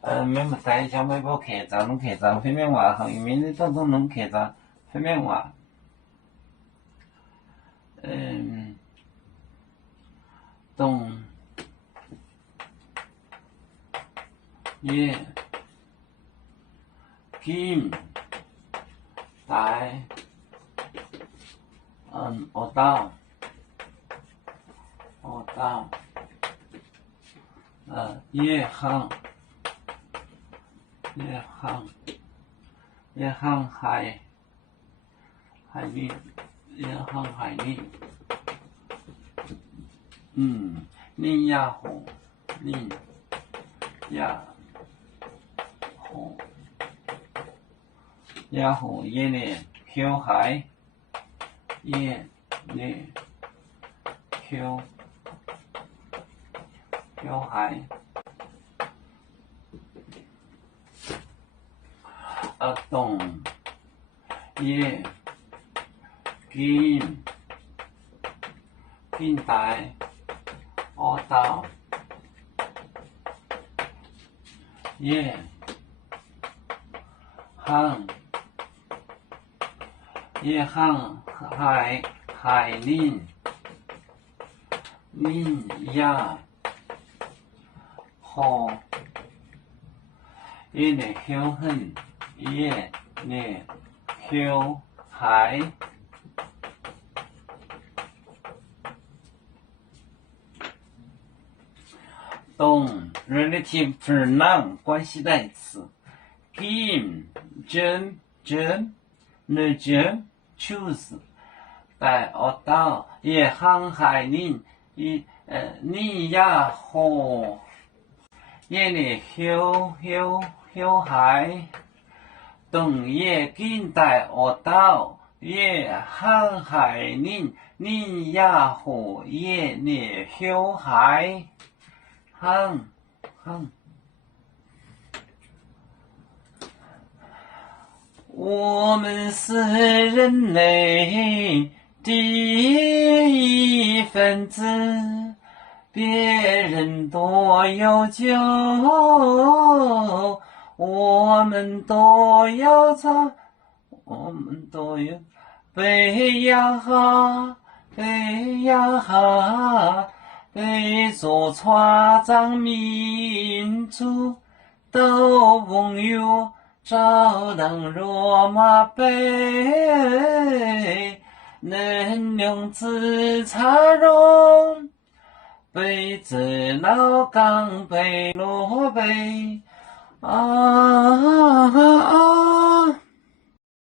每么带小每部客家弄客家方面话，后面的种弄客家方面话。东粤金带澳大粤杭海里粤杭海里宁亚湖亚湖耶呢漂海耶呢漂海东耶金带澳大耶杭海宁亚湖耶呢漂恨耶呢漂海东 relative pronoun 关系代词 game 真呢choose 带澳大也航海宁亚湖也呢漂海东也近代澳大也航海宁亚湖也呢漂海航我们是人类第一分子，别人都有救，我们都要背呀背着创造民族都朋友照当罗马杯，能量自插容，杯子老钢杯罗杯啊。